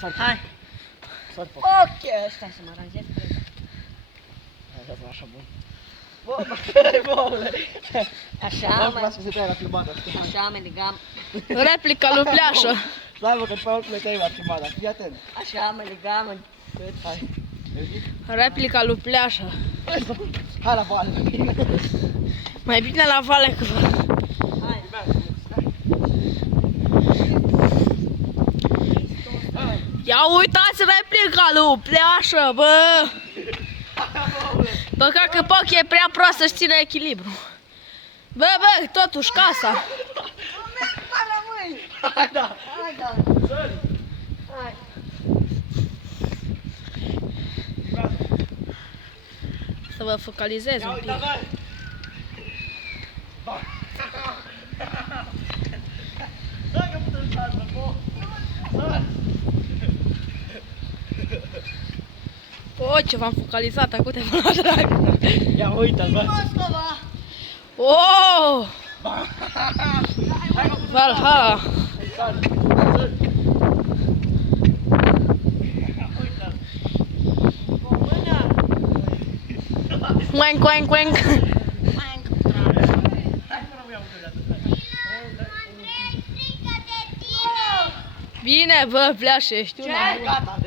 Hai. Ok, ăsta să mă aranjez. Hai, așa bun. Bă, așa, mă. Lasă-mi să te ai la filmată. Așa, mă legam. Replica lui Pleașă. Stai mă, că după aia le tăi la filmată. Fii atent. Așa, mă legam. Hai. Replica lui Pleașă. Hai la vale. Mai bine la vale că... Hai. Ia uitați replica lui Pleașă, bă! Păcat că Poc e prea prost să-și țină echilibru. Bă, totuși casa. Hai, da. Hai, da. Hai. Să vă focalizez un pic. O, ce v-am focalizat, acum te mă la dracu. Ia uite-l, bă. Moscova. Oh! Valhalla! Oank, oank, oank! Bine, bă, Pleașă, ești una. Gata,